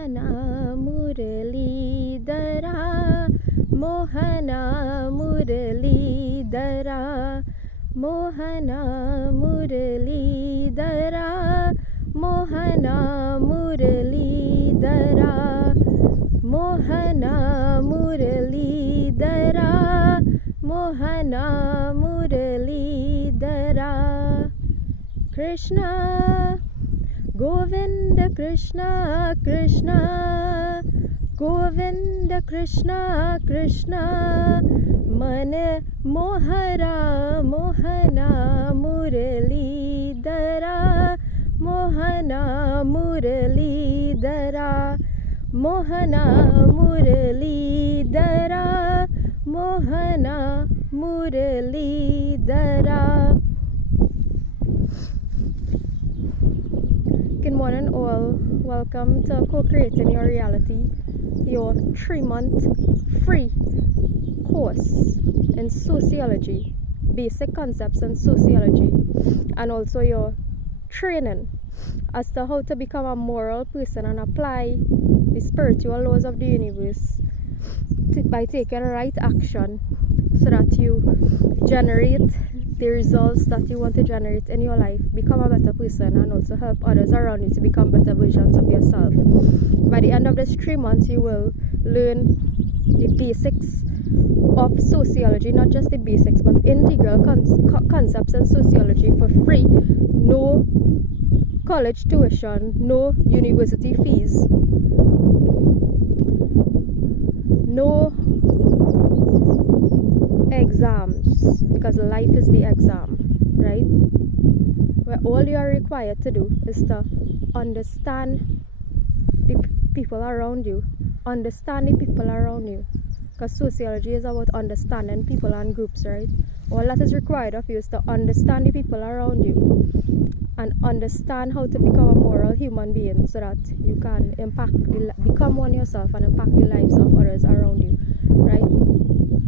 Mohana Muralidhara, Mohana Muralidhara, Mohana Muralidhara, Mohana Muralidhara, Mohana Muralidhara, Mohana Muralidhara. Krishna Govinda, Krishna Krishna, Govinda, Krishna Krishna, Mane Mohara Mohana Muralidhara, Mohana Muralidhara, Mohana Muralidhara, Mohana Muralidhara. Good morning all, welcome to Co-Creating Your Reality, your 3-month free course in sociology, basic concepts in sociology, and also your training as to how to become a moral person and apply the spiritual laws of the universe by taking right action so that you generate the results that you want to generate in your life, become a better person, and also help others around you to become better versions of yourself. By the end of this 3 months, you will learn the basics of sociology, not just the basics, but integral concepts in sociology for free. No college tuition, no university fees, no exams, because life is the exam, right? Where all you are required to do is to understand the people around you, because sociology is about understanding people and groups, right? All that is required of you is to understand the people around you and understand how to become a moral human being so that you can become one yourself and impact the lives of others around you, right?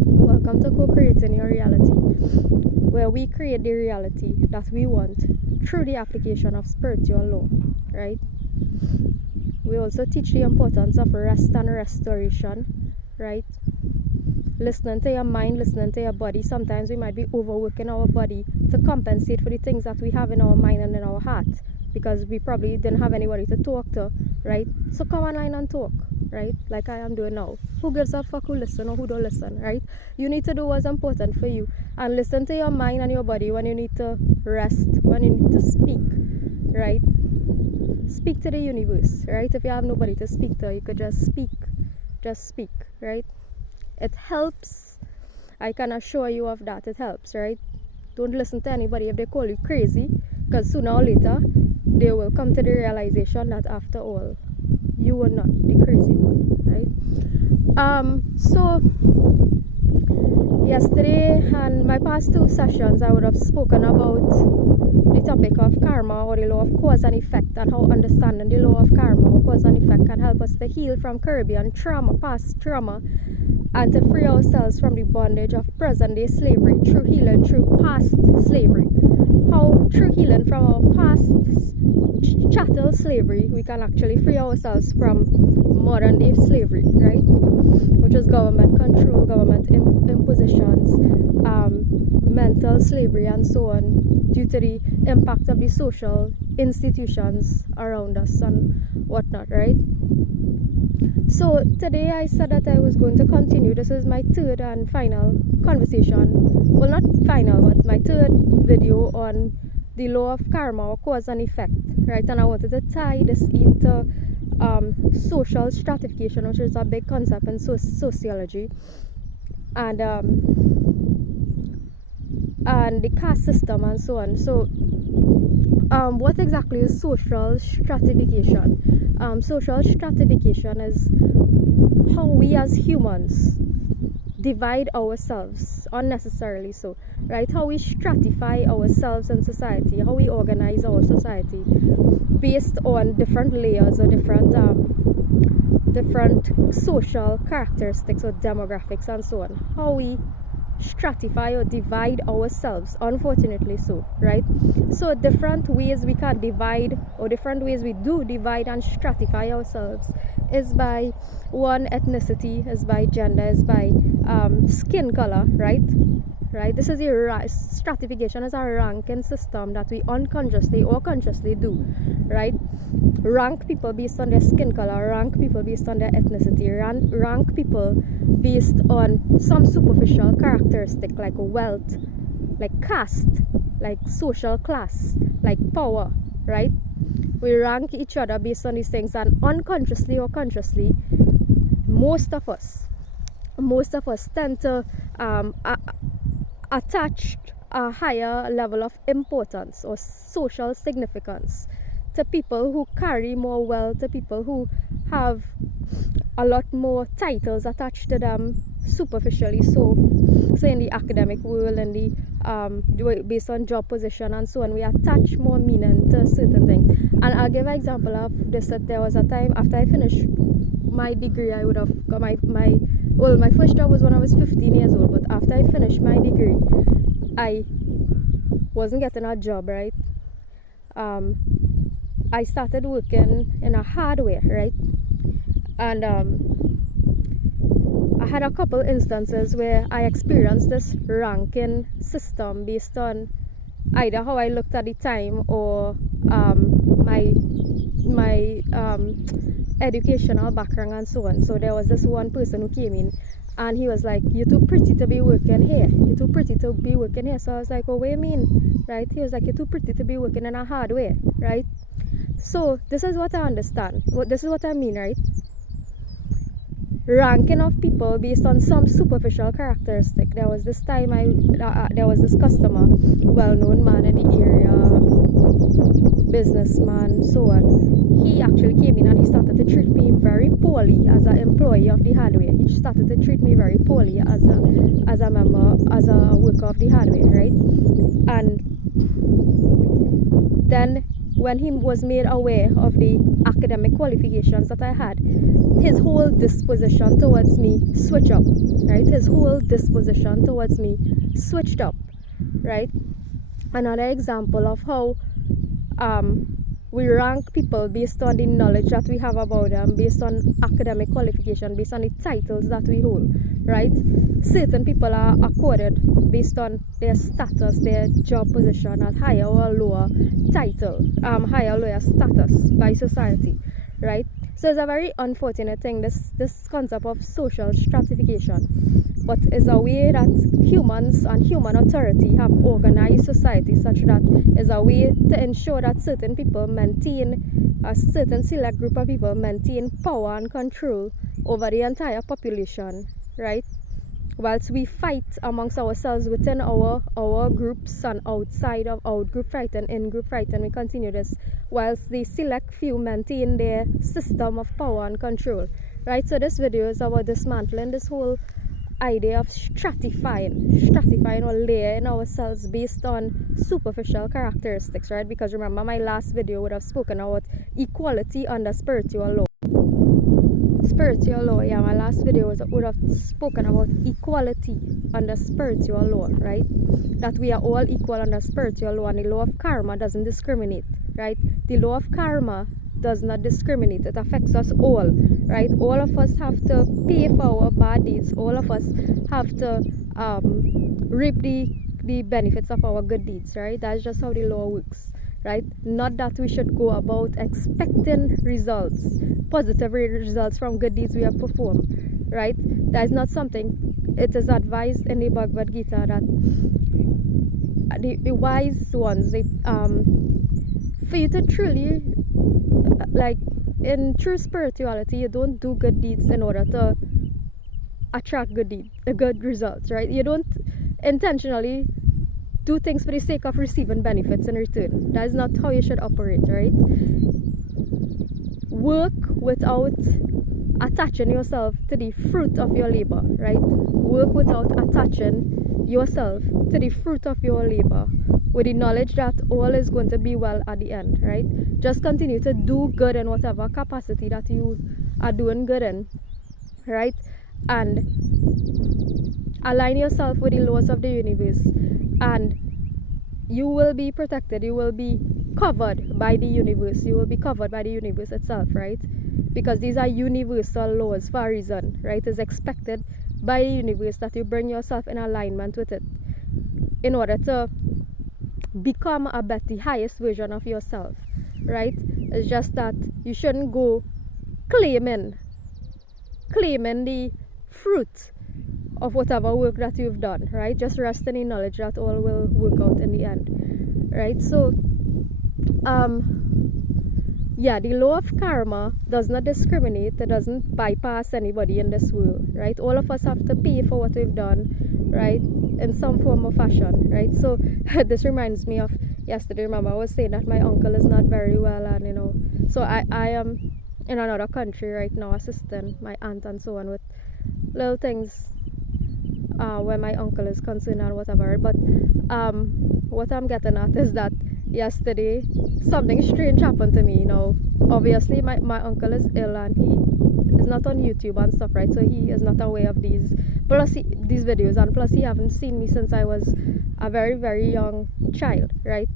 Welcome to Co-Creating Your Reality, where we create the reality that we want through the application of spiritual law, right? We also teach the importance of rest and restoration, right? Listening to your mind, listening to your body. Sometimes we might be overworking our body to compensate for the things that we have in our mind and in our heart, because we probably didn't have anybody to talk to, right? So come online and talk, right? Like I am doing now. Who gives a fuck who listen or who don't listen, right? You need to do what's important for you and listen to your mind and your body when you need to rest, when you need to speak, right? Speak to the universe, right? If you have nobody to speak to, you could just speak, right? It helps. I can assure you of that. It helps, right? Don't listen to anybody if they call you crazy, because sooner or later they will come to the realization that after all, you were not the crazy one, right? So yesterday and my past 2 sessions, I would have spoken about the topic of karma, or the law of cause and effect, and how understanding the law of karma or cause and effect can help us to heal from Caribbean trauma, past trauma, and to free ourselves from the bondage of present-day slavery through healing through past slavery. How through healing from our past chattel slavery, we can actually free ourselves from modern-day slavery, right? Which is government control, government impositions, mental slavery, and so on, due to the impact of the social institutions around us and whatnot, right? So today I said that I was going to continue. This is my 3rd and final conversation. Well, not final, but my 3rd video on the law of karma or cause and effect, right? And I wanted to tie this into social stratification, which is a big concept in sociology, and the caste system and so on. So what exactly is social stratification? Social stratification is how we as humans divide ourselves unnecessarily, so, right? How we stratify ourselves in society, how we organize our society based on different layers or different social characteristics or demographics and so on. How we stratify or divide ourselves, unfortunately so, right? So different ways we can divide, or different ways we do divide and stratify ourselves is by one ethnicity, is by gender, is by skin color, right? Right, this is a stratification is a ranking system that we unconsciously or consciously do, right? Rank people based on their skin color, rank people based on their ethnicity, rank people based on some superficial characteristic like wealth, like caste, like social class, like power, right? We rank each other based on these things, and unconsciously or consciously, most of us tend to attach a higher level of importance or social significance to people who carry more wealth, to people who have a lot more titles attached to them superficially. So in the academic world and the based on job position and so on, we attach more meaning to certain things. And I'll give an example of this. That there was a time after I finished my degree, I would have got my first job was when I was 15 years old, but after I finished my degree, I wasn't getting a job, right? I started working in a hardware, right? And I had a couple instances where I experienced this ranking system based on either how I looked at the time or my educational background and so on. So there was this one person who came in and he was like, "You're too pretty to be working here. You're too pretty to be working here." So I was like, "Oh, what do you mean?" Right? He was like, "You're too pretty to be working in a hardware," right? So this is what I understand. This is what I mean, right? Ranking of people based on some superficial characteristic. There was this time there was this customer, well-known man in the area, businessman, so on. He actually came in and he started to treat me very poorly as an employee of the hardware. He started to treat me very poorly as a member, as a worker of the hardware, right? And then when he was made aware of the academic qualifications that I had, his whole disposition towards me switched up, right? His whole disposition towards me switched up, right? Another example of how we rank people based on the knowledge that we have about them, based on academic qualification, based on the titles that we hold, right? Certain people are accorded based on their status, their job position at higher or lower title, higher or lower status by society, right? So it's a very unfortunate thing, this concept of social stratification, but it's a way that humans and human authority have organized society such that is a way to ensure that certain people maintain, a certain select group of people maintain power and control over the entire population, right? Whilst we fight amongst ourselves within our groups and outside of out group fight and in group fight, and we continue this whilst the select few maintain their system of power and control, right? So this video is about dismantling this whole idea of stratifying or layering ourselves based on superficial characteristics, right? Because remember, my last video would have spoken about equality under spiritual law. Yeah, my last video would have spoken about equality under spiritual law, right? That we are all equal under spiritual law, and the law of karma doesn't discriminate, right? The law of karma does not discriminate. It affects us all, right? All of us have to pay for our bad deeds. All of us have to reap the benefits of our good deeds, right? That's just how the law works, right? Not that we should go about expecting results, positive results from good deeds we have performed, right? That is not something. It is advised in the Bhagavad Gita that the wise ones, for you to truly, like in true spirituality, you don't do good deeds in order to attract good results, right? You don't intentionally do things for the sake of receiving benefits in return. That is not how you should operate, right? Work without attaching yourself to the fruit of your labor, right? Work without attaching yourself to the fruit of your labor, with the knowledge that all is going to be well at the end, right? Just continue to do good in whatever capacity that you are doing good in, right? And align yourself with the laws of the universe, and you will be protected. You will be covered by the universe. You will be covered by the universe itself, right? Because these are universal laws for a reason, right? It's expected by the universe that you bring yourself in alignment with it in order to become a better, highest version of yourself, right? It's just that you shouldn't go claiming the fruit of whatever work that you've done, right? Just rest in the knowledge that all will work out in the end, right? So yeah, the law of karma does not discriminate. It doesn't bypass anybody in this world, right? All of us have to pay for what we've done, right, in some form or fashion, right? So this reminds me of yesterday. Remember, I was saying that my uncle is not very well, and so I am in another country right now assisting my aunt and so on with little things where my uncle is concerned and whatever. But what I'm getting at is that yesterday something strange happened to me. Obviously my uncle is ill and he is not on YouTube and stuff, right? So he is not aware of these videos, and plus he haven't seen me since I was a very, very young child, right?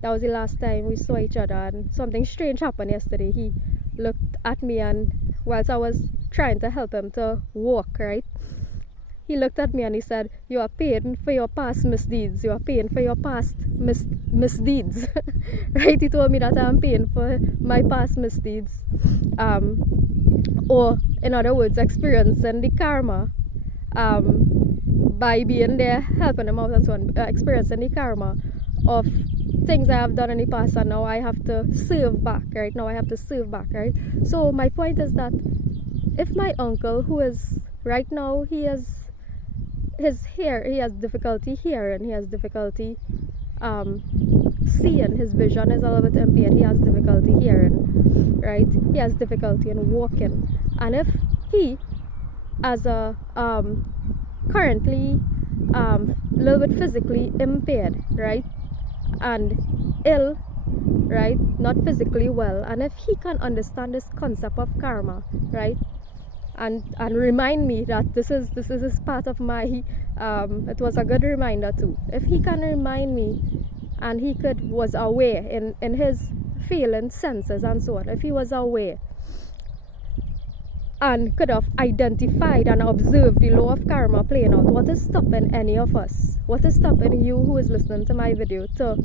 That was the last time we saw each other, and something strange happened yesterday. He looked at me, and whilst I was trying to help him to walk, right, he looked at me and he said, "You are paying for your past misdeeds. You are paying for your past misdeeds." Right? He told me that I'm paying for my past misdeeds. Or, in other words, experiencing the karma by being there, helping him out and so on, experiencing the karma of things I have done in the past, and now I have to serve back, right? Now I have to serve back, right? So my point is that if my uncle, who is right now, he has difficulty hearing, he has difficulty seeing, his vision is a little bit impaired, he has difficulty hearing, right? He has difficulty in walking, and if he, as a currently little bit physically impaired, right, and ill, right, not physically well, and if he can understand this concept of karma, right, and remind me that this is part of my it was a good reminder too. If he can remind me, and he was aware in his feelings, senses and so on, if he was aware and could have identified and observed the law of karma playing out, what is stopping any of us? What is stopping you who is listening to my video to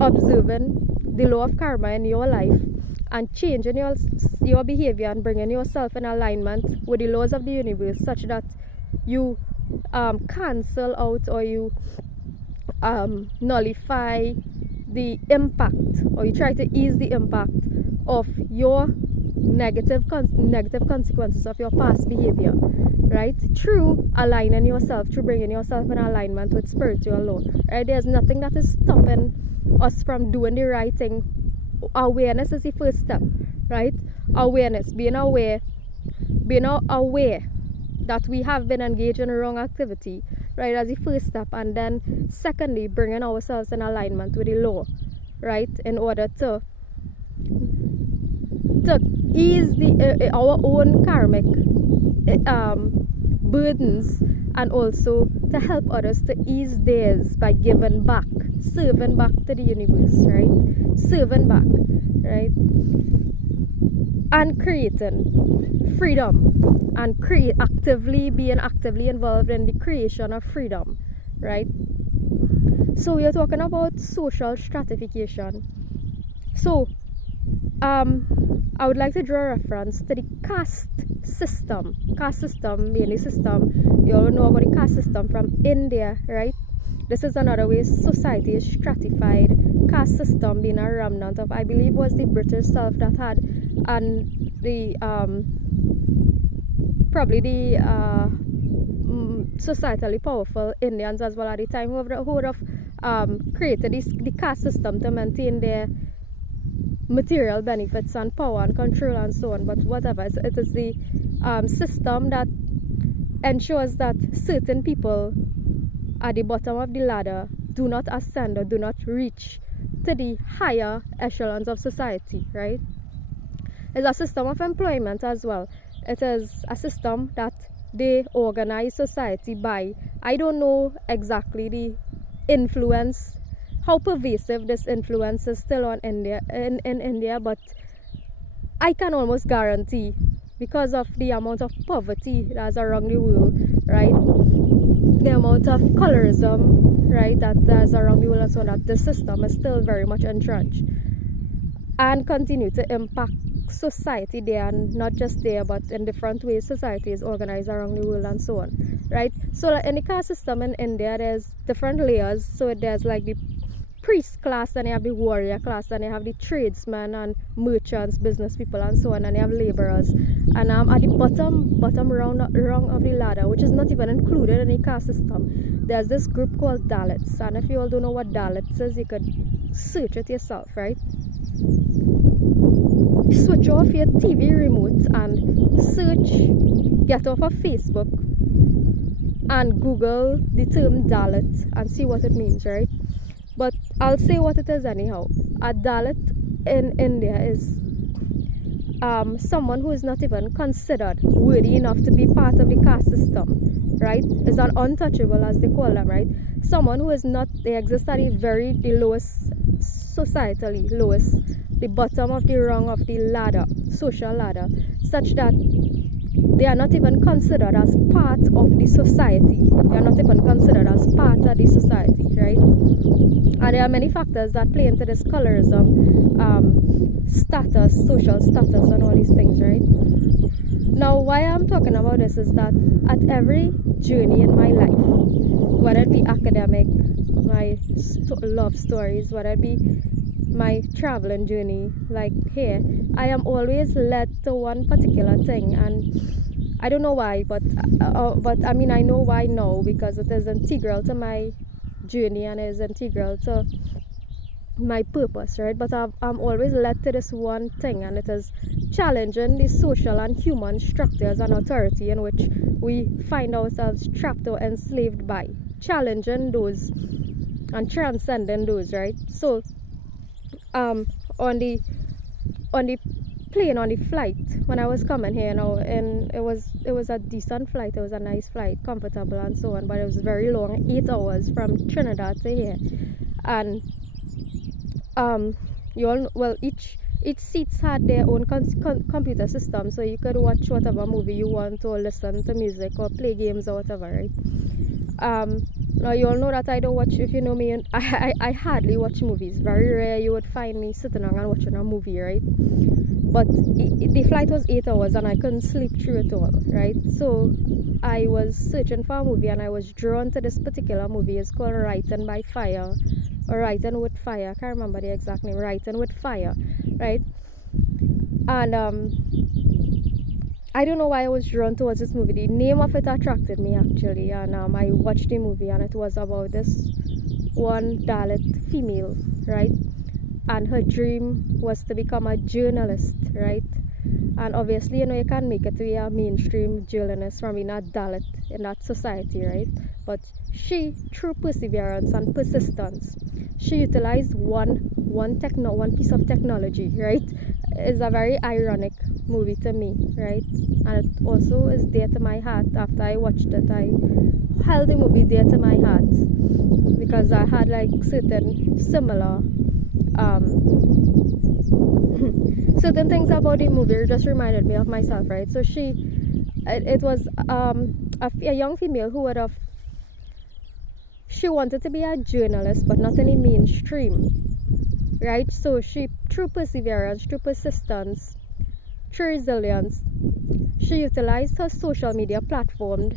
observing the law of karma in your life and changing your behavior and bringing yourself in alignment with the laws of the universe, such that you cancel out, or you nullify the impact, or you try to ease the impact of your negative consequences of your past behavior, right? Through aligning yourself, through bringing yourself in alignment with spiritual law, right? There's nothing that is stopping us from doing the right thing. Awareness is the first step, right? Awareness, being aware that we have been engaged in a wrong activity, right, as the first step. And then secondly, bringing ourselves in alignment with the law, right, in order to ease our own karmic burdens, and also to help others to ease theirs by giving back, serving back to the universe, right? Serving back, right? And creating freedom, and being actively involved in the creation of freedom, right? So we are talking about social stratification. So I would like to draw a reference to the caste system, mainly system. You all know about the caste system from India, right? This is another way society is stratified. Caste system being a remnant of, I believe, was the British self that had, and the probably the societally powerful Indians as well at the time, who would have created the caste system to maintain their material benefits and power and control and so on. But whatever, it is the system that ensures that certain people at the bottom of the ladder do not ascend or do not reach to the higher echelons of society, right? It's a system of employment as well. It is a system that they organize society by. I don't know exactly the influence, how pervasive this influence is still on India in India, but I can almost guarantee, because of the amount of poverty that's around the world, right? The amount of colorism, right, that's around the world, and so that the system is still very much entrenched and continue to impact society there, and not just there, but in different ways society is organized around the world and so on, right? So like in the caste system in India, there's different layers. So there's like the priest class, and you have the warrior class, and you have the tradesmen and merchants, business people and so on, and you have laborers. And at the bottom rung of the ladder, which is not even included in the caste system, there's this group called Dalits. And if you all don't know what Dalits is, you could search it yourself, right? Switch off your TV remote and search, get off of Facebook and Google the term Dalit and see what it means, right? But I'll say what it is anyhow. A Dalit in India is someone who is not even considered worthy enough to be part of the caste system, right? Is an untouchable, as they call them, right? Someone who is not, they exist at the lowest, societally lowest, the bottom of the rung of the ladder, social ladder, such that they are not even considered as part of the society. They are not even considered as part of the society, right? And there are many factors that play into this colorism, status, social status, and all these things, right? Now, why I'm talking about this is that at every journey in my life, whether it be academic, my love stories, whether it be my traveling journey, like here, I am always led to one particular thing, and I don't know why, but I mean, I know why now, because it is integral to my journey and is integral to my purpose, right? But I'm always led to this one thing, and it is challenging the social and human structures and authority in which we find ourselves trapped or enslaved by, challenging those and transcending those, right? So on the plane, on the flight, when I was coming here now, and it was a decent flight, it was a nice flight, comfortable and so on, but it was very long, 8 hours from Trinidad to here. And you all, well, each seats had their own computer system, so you could watch whatever movie you want, or listen to music, or play games or whatever, right? Now you all know that I don't watch, if you know me, I hardly watch movies. Very rare you would find me sitting down and watching a movie, right? But the flight was 8 hours and I couldn't sleep through it all, right? So I was searching for a movie and I was drawn to this particular movie. It's called Writing by Fire, or Writing with Fire. I can't remember the exact name. Writing with Fire, right? And I don't know why I was drawn towards this movie. The name of it attracted me, actually, and I watched the movie, and it was about this one Dalit female, right? And her dream was to become a journalist, right? And obviously, you know, you can't make it to be a mainstream journalist from being a Dalit in that society, right? But she, through perseverance and persistence, she utilized one piece of technology, right? It's a very ironic movie to me, right? And it also is dear to my heart. After I watched it, I held the movie dear to my heart, because I had like certain similar certain things about the movie just reminded me of myself, right? So it was a young female who she wanted to be a journalist, but not in the mainstream, right? So she, through perseverance, through persistence, through resilience, she utilized her social media platforms.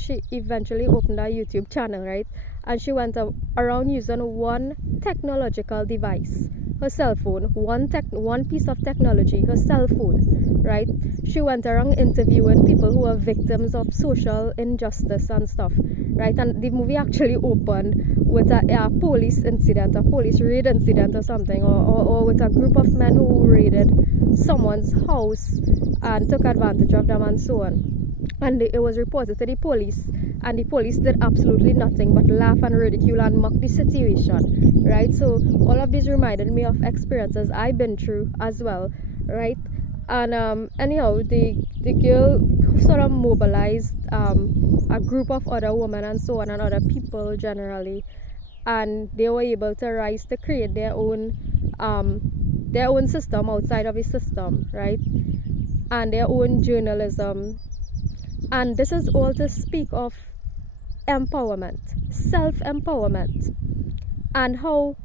She eventually opened a YouTube channel, right? And she went around using one technological device, her cell phone, one piece of technology, her cell phone, right? She went around interviewing people who were victims of social injustice and stuff, right? And the movie actually opened with a police incident, a police raid incident or something, or with a group of men who raided someone's house and took advantage of them and so on. And it was reported to the police, and the police did absolutely nothing but laugh and ridicule and mock the situation, right? So all of these reminded me of experiences I've been through as well, right? And anyhow, the girl sort of mobilized a group of other women and so on, and other people generally, and they were able to rise to create their own system outside of a system, right? And their own journalism. And this is all to speak of empowerment, self-empowerment, and how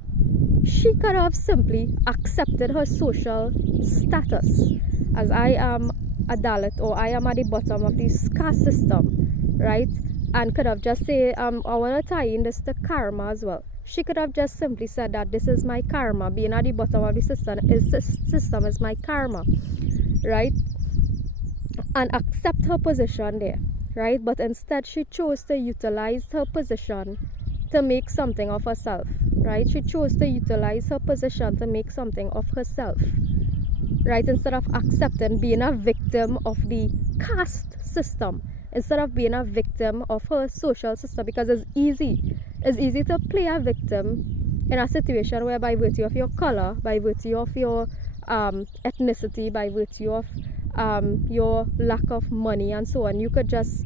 she could have simply accepted her social status as I am a Dalit, or I am at the bottom of this caste system, right? And could have just said, I want to tie in this to karma as well. She could have just simply said that this is my karma. Being at the bottom of the system is my karma, right? And accept her position there, right? But instead she chose to utilize her position to make something of herself, right? She chose to utilize her position to make something of herself, right? Instead of accepting being a victim of the caste system, instead of being a victim of her social system, because it's easy to play a victim in a situation where, by virtue of your color, by virtue of your ethnicity, by virtue of your lack of money and so on, you could just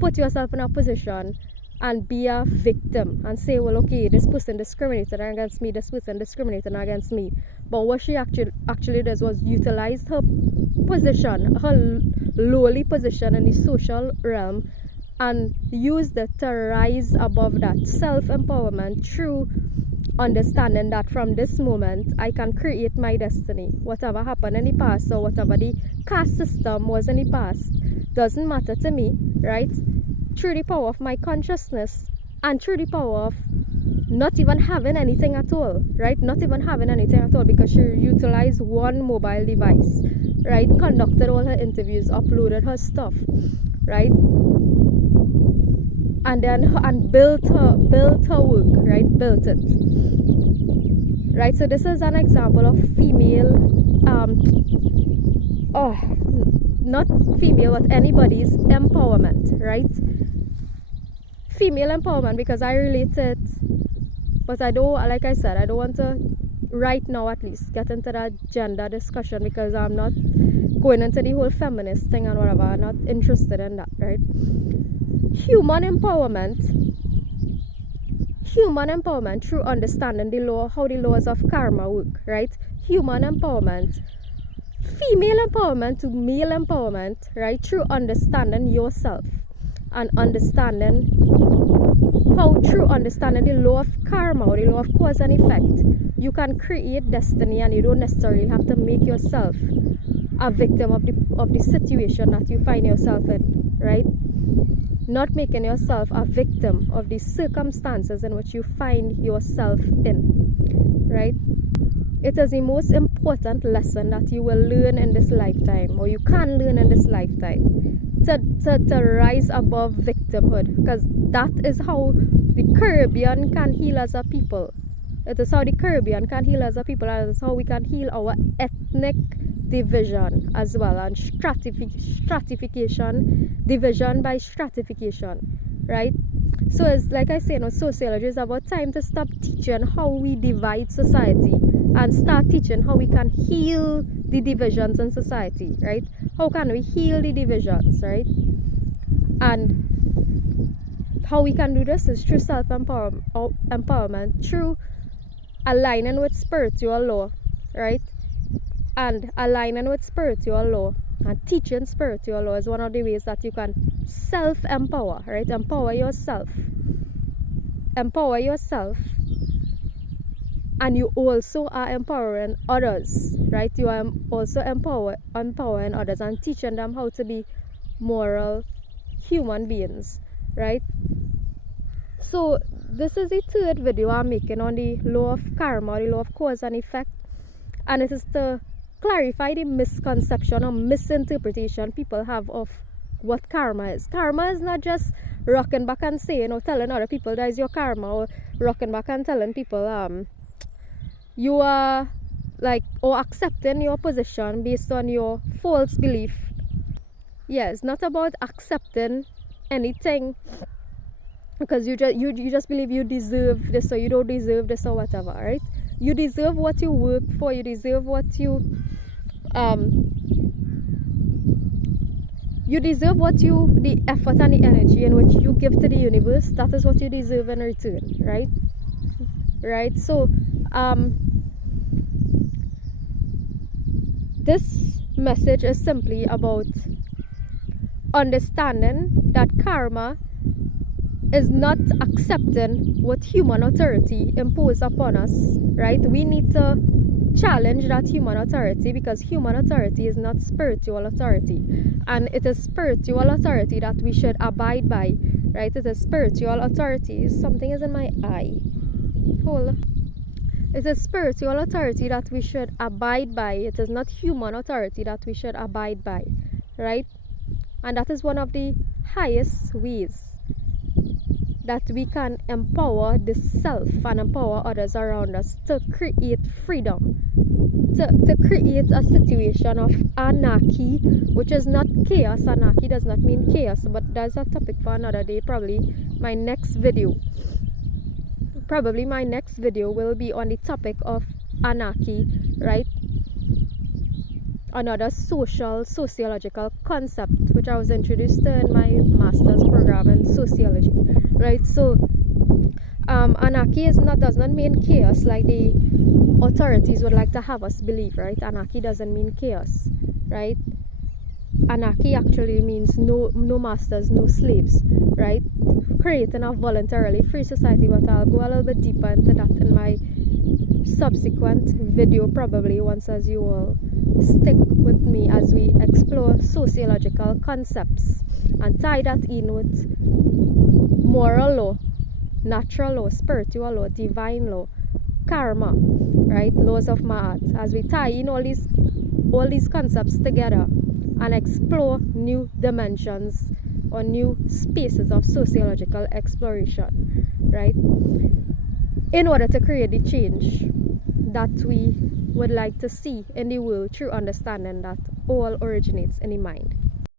put yourself in a position and be a victim and say, well, okay, this person discriminated against me, this person discriminated against me. But what she actually does was utilize her position, her lowly position in the social realm, and use that to rise above that. Self-empowerment through understanding that from this moment I can create my destiny. Whatever happened in the past, or whatever the caste system was in the past, doesn't matter to me, right? Through the power of my consciousness, and through the power of not even having anything at all, right? Not even having anything at all, because she utilized one mobile device, right? Conducted all her interviews, uploaded her stuff, right? And then built her work, right? Built it, right? So this is an example of female, not female, but anybody's empowerment, right? Female empowerment, because I relate it, but I don't, like I said, I don't want to right now at least get into that gender discussion, because I'm not going into the whole feminist thing and whatever. I'm not interested in that, right? Human empowerment through understanding the law, how the laws of karma work, right? Human empowerment, female empowerment to male empowerment, right? Through understanding yourself and understanding how, through understanding the law of karma, or the law of cause and effect, you can create destiny, and you don't necessarily have to make yourself a victim of the situation that you find yourself in, right? Not making yourself a victim of the circumstances in which you find yourself in, right? It is the most important lesson that you will learn in this lifetime, or you can learn in this lifetime, to rise above victimhood, because that is how the Caribbean can heal as a people. It is how the Caribbean can heal as a people, and it is how we can heal our ethnic division as well, and stratification, division by stratification, right? So it's like I say, sociology is about time to stop teaching how we divide society and start teaching how we can heal the divisions in society, right? How can we heal the divisions, right? And how we can do this is through self-empowerment, through aligning with spiritual law, right? And aligning with spiritual law and teaching spiritual law is one of the ways that you can self-empower, right? Empower yourself, and you also are empowering others, right? You are also empowering others and teaching them how to be moral human beings, right? So this is the third video I'm making on the law of karma, the law of cause and effect, and it is to clarify the misconception or misinterpretation people have of what karma is. Karma is not just rocking back and saying or telling other people that is your karma, or rocking back and telling people you are like, or accepting your position based on your false belief. Yeah, it's not about accepting anything because you just believe you deserve this or you don't deserve this or whatever, right? You deserve what you work for. You deserve what you the effort and the energy in which you give to the universe. That is what you deserve in return, right? right? So this message is simply about understanding that karma is not accepting what human authority imposed upon us, right? We need to challenge that human authority, because human authority is not spiritual authority, and it is spiritual authority that we should abide by, right? It is spiritual authority. Something is in my eye. Hold. It is spiritual authority that we should abide by. It is not human authority that we should abide by, right? And that is one of the highest ways that we can empower the self and empower others around us to create freedom, to create a situation of anarchy, which is not chaos. Anarchy does not mean chaos, but that's a topic for another day. Probably my next video will be on the topic of anarchy, right? Another sociological concept which I was introduced to in my master's program in sociology, right? So anarchy does not mean chaos like the authorities would like to have us believe, right? Anarchy doesn't mean chaos, right? Anarchy actually means no masters, no slaves, right? Creating a voluntarily free society. But I'll go a little bit deeper into that in my subsequent video, probably, once as you all stick with me as we explore sociological concepts and tie that in with moral law, natural law, spiritual law, divine law, karma, right? Laws of Ma'at. As we tie in all these concepts together and explore new dimensions or new spaces of sociological exploration, right? In order to create the change that we would like to see in the world through understanding that all originates in the mind.